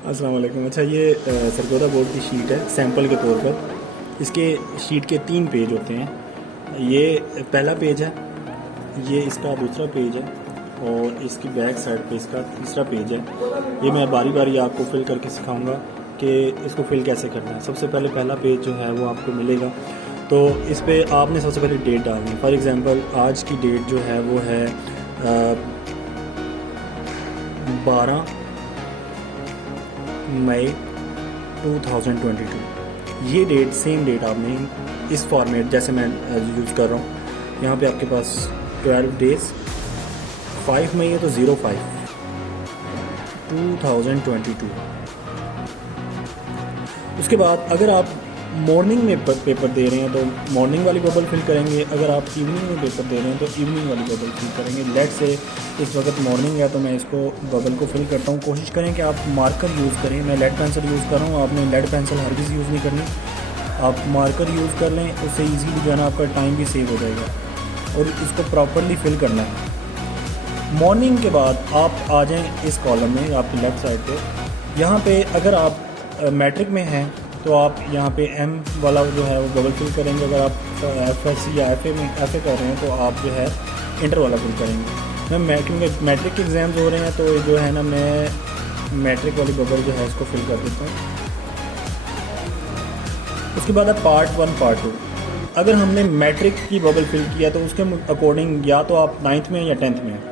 अस्सलाम वालेकुम। अच्छा, ये सरगोदा बोर्ड की शीट है सैंपल के तौर पर। इसके शीट के 3 पेज होते हैं। ये पहला पेज है, ये इसका दूसरा पेज है और इसकी बैक साइड पे इसका तीसरा पेज है। ये मैं बारी बारी आपको फिल करके सिखाऊंगा कि इसको फिल कैसे करना है। सबसे पहले पहला पेज जो है वो आपको मिलेगा, तो इस पर आपने सबसे पहले डेट डालनी है। फॉर एग्ज़ाम्पल आज की डेट जो है वो है 12 मई 2022। ये डेट सेम डेट आपने इस फॉर्मेट जैसे मैं यूज़ कर रहा हूँ। यहाँ पे आपके पास 12 डेज़, 5 मई है तो 05/2022। उसके बाद अगर आप मॉर्निंग में पेपर दे रहे हैं तो मॉर्निंग वाली बबल फिल करेंगे। अगर आप इवनिंग में पेपर दे रहे हैं तो इवनिंग वाली बबल फिल करेंगे। लेट से इस वक्त मॉर्निंग है तो मैं इसको बबल को फिल करता हूँ। कोशिश करें कि आप मार्कर यूज़ करें। मैं लेड पेंसिल यूज़ कर रहा हूँ, आपने लेड पेंसिल हरगिज़ यूज़ नहीं करनी। आप मार्कर यूज़ कर लें, उससे ईजीली जो है ना आपका टाइम भी सेव हो जाएगा और इसको प्रॉपरली फिल करना है। मॉर्निंग के बाद आप आ जाएँ इस कॉलम में, आपकी लेफ़्ट साइड पर। यहाँ पर अगर आप मैट्रिक में हैं तो आप यहाँ पे एम वाला जो है वो बबल फिल करेंगे। अगर आप एफएससी या एफए कर रहे हैं तो आप जो है इंटर वाला फिल करेंगे। मैं क्योंकि मैट्रिक के एग्ज़ाम्स हो रहे हैं तो जो है ना मैं मैट्रिक वाली बबल जो है इसको फिल कर देता हूँ। उसके बाद है पार्ट 1 पार्ट 2। अगर हमने मैट्रिक की बबल फिल किया तो उसके अकॉर्डिंग या तो आप 9th में या 10th में हैं।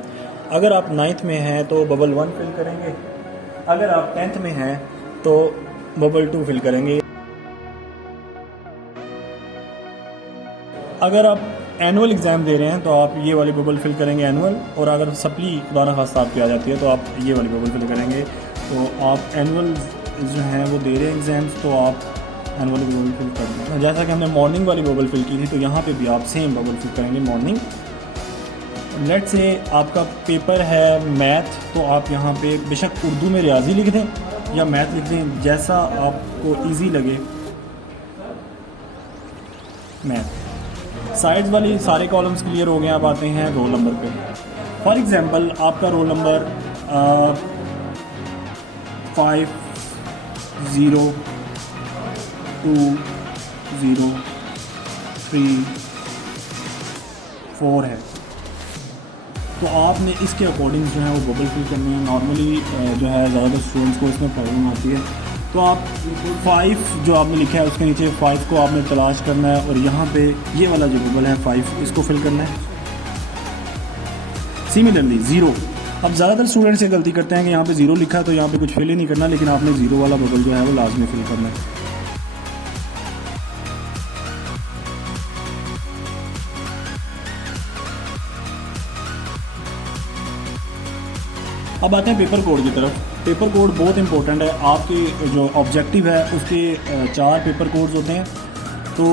अगर आप 9th में हैं तो बबल 1 फिल करेंगे। अगर आप 10th में हैं तो बबल 2 फिल करेंगे। अगर आप एनुअल एग्ज़ाम दे रहे हैं तो आप ये वाली बबल फिल करेंगे एनुअल, और अगर सप्ली खुदा न खास्ता आपकी आ जाती है तो आप ये वाली बबल फिल करेंगे। तो आप एनुअल जो हैं वो दे रहे हैं एग्ज़ाम्स तो आप एनुअल बबल फिल कर दें। जैसा कि हमने मॉर्निंग वाली बबल फिल की थी तो यहाँ पे भी आप सेम बबल फिल करेंगे मॉर्निंग। लेट से आपका पेपर है मैथ तो आप यहाँ पे बेशक उर्दू में रियाजी लिख दें या मैथ लिख दें, जैसा आपको ईजी लगे। मैथ साइड्स वाली सारे कॉलम्स क्लियर हो गए। आप आते हैं रोल नंबर पे। फॉर एग्जांपल आपका रोल नंबर 50203 4 है, तो आपने इसके अकॉर्डिंग जो है वो बबल फिल करनी है। नॉर्मली जो है ज़्यादातर स्टूडेंट्स को इसमें प्रॉब्लम आती है, तो आप 5 जो आपने लिखा है उसके नीचे 5 को आपने तलाश करना है और यहाँ पे ये वाला जो बबल है 5 इसको फिल करना है। सिमिलरली 0। अब ज़्यादातर स्टूडेंट्स ये गलती करते हैं कि यहाँ पे 0 लिखा है तो यहाँ पे कुछ फिल ही नहीं करना, लेकिन आपने 0 वाला बबल जो है वो लाजमी फिल करना है। अब आते हैं पेपर कोड की तरफ। पेपर कोड बहुत इंपॉर्टेंट है। आपकी जो ऑब्जेक्टिव है उसके 4 पेपर कोड्स होते हैं। तो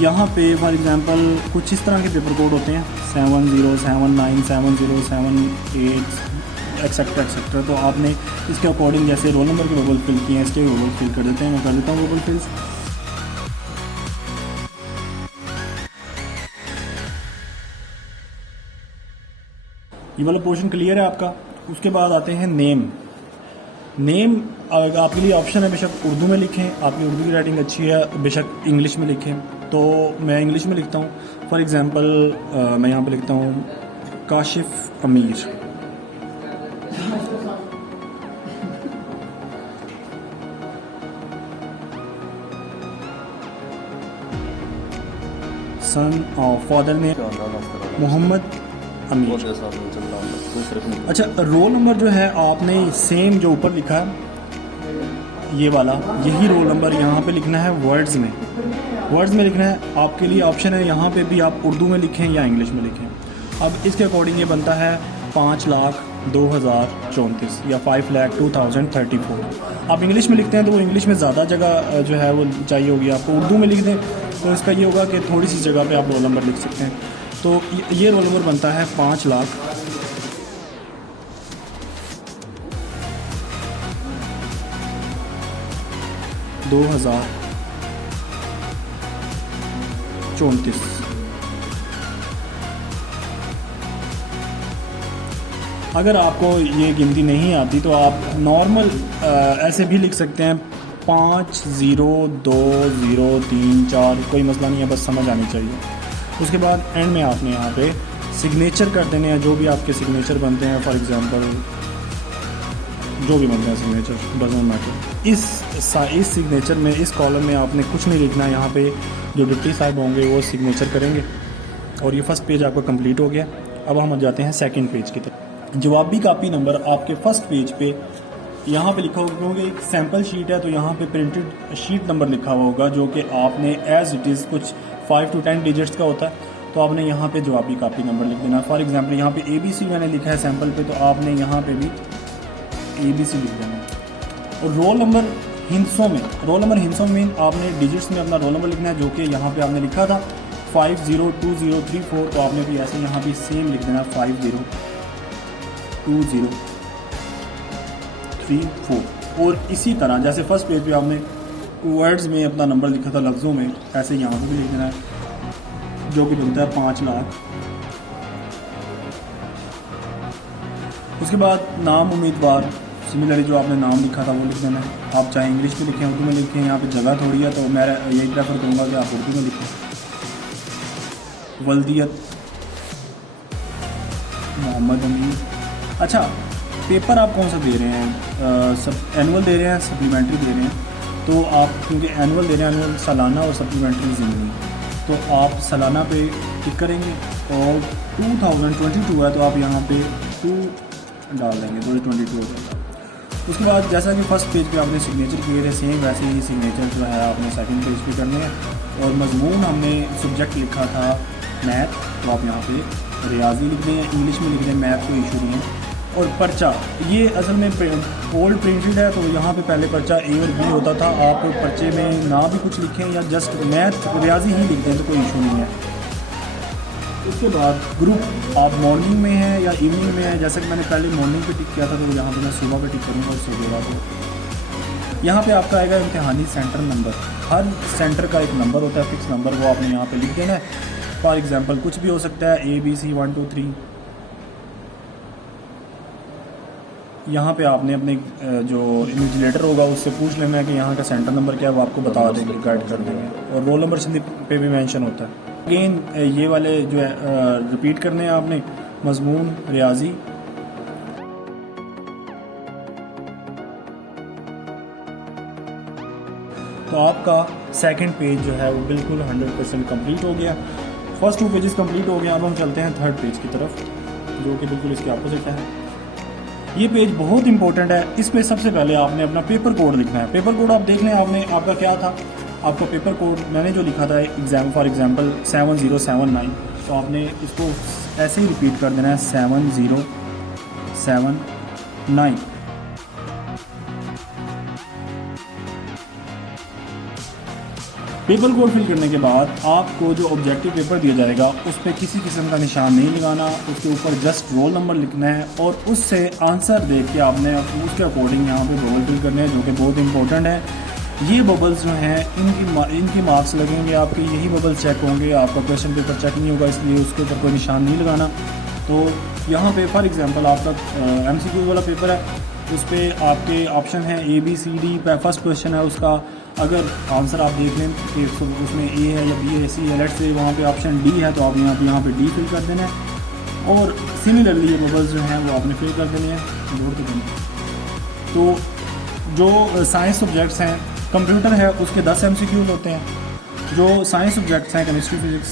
यहाँ पे फॉर एग्जांपल कुछ इस तरह के पेपर कोड होते हैं 70, 79, 70, 78 एक्सेट्रा एक्सेट्रा। तो आपने इसके अकॉर्डिंग जैसे रोल नंबर के बबल फिल किए हैं इसके बबल फिल कर देते हैं। मैं कर देता हूँ बबल फिल्स। ये वाला पोर्शन क्लियर है आपका। उसके बाद आते हैं नेम आपके लिए ऑप्शन है, बेशक उर्दू में लिखें, आपकी उर्दू की राइटिंग अच्छी है, बेशक इंग्लिश में लिखें। तो मैं इंग्लिश में लिखता हूँ। फॉर एग्जांपल मैं यहाँ पे लिखता हूँ काशिफ अमीर। सन ऑफ फादर ने मोहम्मद अमीर। अच्छा, रोल नंबर जो है आपने सेम जो ऊपर लिखा है ये वाला, यही रोल नंबर यहाँ पे लिखना है वर्ड्स में लिखना है। आपके लिए ऑप्शन है यहाँ पे भी आप उर्दू में लिखें या इंग्लिश में लिखें। अब इसके अकॉर्डिंग ये बनता है 5,02,034 या 5,02,034। आप इंग्लिश में लिखते हैं तो वो इंग्लिश में ज़्यादा जगह जो है वो चाहिए होगी आपको। उर्दू में लिख दें तो इसका ये होगा कि थोड़ी सी जगह पे आप रोल नंबर लिख सकते हैं। तो ये रोल नंबर बनता है 5,02,034। अगर आपको ये गिनती नहीं आती तो आप नॉर्मल ऐसे भी लिख सकते हैं 5 0 2 0 3 4, कोई मसला नहीं है, बस समझ आनी चाहिए। उसके बाद एंड में आपने यहाँ पे सिग्नेचर कर देने हैं, जो भी आपके सिग्नेचर बनते हैं, फॉर एग्ज़ाम्पल जो भी बनते हैं सिग्नेचर डजंट मैटर। इस सिग्नेचर में, इस कॉलम में आपने कुछ नहीं लिखना है। यहाँ पे जो डिप्टी साहब होंगे वो सिग्नेचर करेंगे और ये फर्स्ट पेज आपका कंप्लीट हो गया। अब हम जाते हैं सेकंड पेज की तरफ। जवाबी कापी नंबर आपके फर्स्ट पेज पे यहाँ पे लिखा होगा, क्योंकि एक सैम्पल शीट है तो यहाँ पे प्रिंटेड शीट नंबर लिखा हुआ होगा, जो कि आपने एज इट इज़ कुछ 5 to 10 डिजिट्स का होता है, तो आपने यहाँ पे जवाबी कापी नंबर लिख देना। फॉर एग्जांपल यहाँ पे ABC मैंने लिखा है सैम्पल पे, तो आपने यहाँ पे भी ABC लिख देना। और रोल नंबर हिंसों में आपने डिजिट्स में अपना रोल नंबर लिखना है, जो कि यहाँ पे आपने लिखा था 502034, तो आपने भी ऐसे यहाँ भी सेम लिख देना 502034। और इसी तरह जैसे फर्स्ट पेज पे आपने वर्ड्स में अपना नंबर लिखा था लफ्ज़ों में, ऐसे यहाँ पर भी लिख देना है, जो कि बनता है 5 लाख। उसके बाद नाम उम्मीदवार, सिमिलरली जो आपने नाम लिखा था वो लिख देना है। आप चाहे इंग्लिश में लिखें, उर्दू में लिखें, यहाँ पे जगह थोड़ी है तो मैं यही प्रेफर करूँगा कि आप उर्दू में लिखें। वल्दियत मोहम्मद अमीन। अच्छा, पेपर आप कौन सा दे रहे हैं, सब एनुअल दे रहे हैं, सप्लीमेंट्री दे रहे हैं, तो आप क्योंकि एनुअल दे रहे हैं, एनुअल सालाना और सप्लीमेंट्री ज़िंदगी, तो आप सालाना पे टिक करेंगे और 2022 है तो आप यहाँ पे 2 डाल देंगे, 2022 हो जाएगा। उसके बाद जैसा कि फर्स्ट पेज पे आपने सिग्नेचर किए थे, सेम वैसे ही सिग्नेचर जो है आपने सेकंड पेज पे करने हैं। और मजमून हमने सब्जेक्ट लिखा था मैथ, तो आप यहाँ पे रियाजी लिख दें, इंग्लिश में लिख दें, मैथ कोई इशू नहीं है। और पर्चा, ये असल में ओल्ड प्रिंटेड है, तो यहाँ पे पहले पर्चा A और B होता था। आप पर्चे में ना भी कुछ लिखें या जस्ट मैथ रियाजी ही लिख दें तो कोई इशू नहीं है। उसके बाद ग्रुप, आप मॉर्निंग में हैं या इवनिंग में हैं, जैसे कि मैंने पहले मॉर्निंग पे टिक किया था, तो यहाँ पे मैं सुबह पे टिक करूँगा उससे जोड़ा। तो यहाँ पे आपका आएगा इम्तिहानी सेंटर नंबर। हर सेंटर का एक नंबर होता है, फिक्स नंबर, वो आपने यहाँ पे लिख देना है। फॉर एग्जांपल कुछ भी हो सकता है, ABC 1 2 3। यहाँ पे आपने अपने जो इन्विजिलेटर होगा उससे पूछ लेना है कि यहाँ का सेंटर नंबर क्या है, वो आपको बता देंगे, गाइड कर देंगे। और रोल नंबर स्लिप पे भी मेंशन होता है। अगेन ये वाले जो है रिपीट करने हैं आपने, मजमून, रियाजी। तो आपका सेकंड पेज जो है वो बिल्कुल 100% कंप्लीट हो गया। फर्स्ट 2 पेजेस कंप्लीट हो गए। अब हम चलते हैं थर्ड पेज की तरफ, जो कि बिल्कुल इसके अपोजिट है। ये पेज बहुत इंपॉर्टेंट है। इस पे सबसे पहले आपने अपना पेपर कोड लिखना है। पेपर कोड आप देख लें, आपने आपका क्या था, आपका पेपर कोड मैंने जो लिखा था फॉर एग्जांपल 7079, तो आपने इसको ऐसे ही रिपीट कर देना है 7079। पेपर कोड फिल करने के बाद आपको जो ऑब्जेक्टिव पेपर दिया जाएगा उस पर किसी किस्म का निशान नहीं लगाना, उसके ऊपर जस्ट रोल नंबर लिखना है और उससे आंसर देख के आपने उसके अकॉर्डिंग यहाँ पे बबल फिल करने हैं, जो कि बहुत इंपॉर्टेंट है। ये बबल्स जो हैं इनकी मार्क्स लगेंगे आपके, यही बबल्स चेक होंगे, आपका क्वेश्चन पेपर चेक नहीं होगा, इसलिए उसके ऊपर कोई निशान नहीं लगाना। तो यहाँ पे फॉर एग्जांपल आपका MCQ वाला पेपर है, उस पर आपके ऑप्शन है ABCD। फर्स्ट क्वेश्चन है उसका, अगर आंसर आप देख लें कि उसमें A है या B है, C है, लेट से वहाँ पे ऑप्शन D है, तो आप यहाँ पे D फिल कर देना है। और सिमिलरली ये बबल्स जो हैं वो आपने फिल कर देने हैं, जोड़ के देने। तो जो साइंस सब्जेक्ट्स हैं, कंप्यूटर है उसके 10 MCQs होते हैं। जो साइंस सब्जेक्ट्स हैं केमिस्ट्री, फिजिक्स,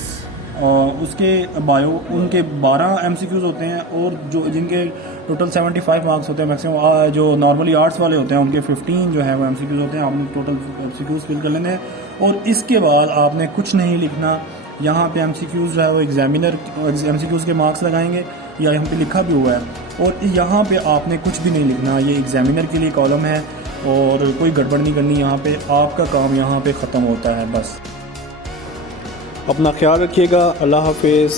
उसके बायो, उनके 12 MCQs होते हैं। और जो जिनके टोटल 75 मार्क्स होते हैं मैक्सिमम, जो नॉर्मली आर्ट्स वाले होते हैं उनके 15 जो है वो MCQs होते हैं। आपने टोटल MCQs फिल कर लेने हैं और इसके बाद आपने कुछ नहीं लिखना। यहाँ पे MCQs जो है वो एग्जामिनर MCQs के मार्क्स लगाएंगे, या यहाँ पे लिखा भी हुआ है। और यहाँ पे आपने कुछ भी नहीं लिखना, ये एग्जामिनर के लिए कॉलम है और कोई गड़बड़ नहीं करनी। यहाँ पे आपका काम यहाँ पे ख़त्म होता है बस। अपना ख्याल रखिएगा। अल्लाह हाफिज़।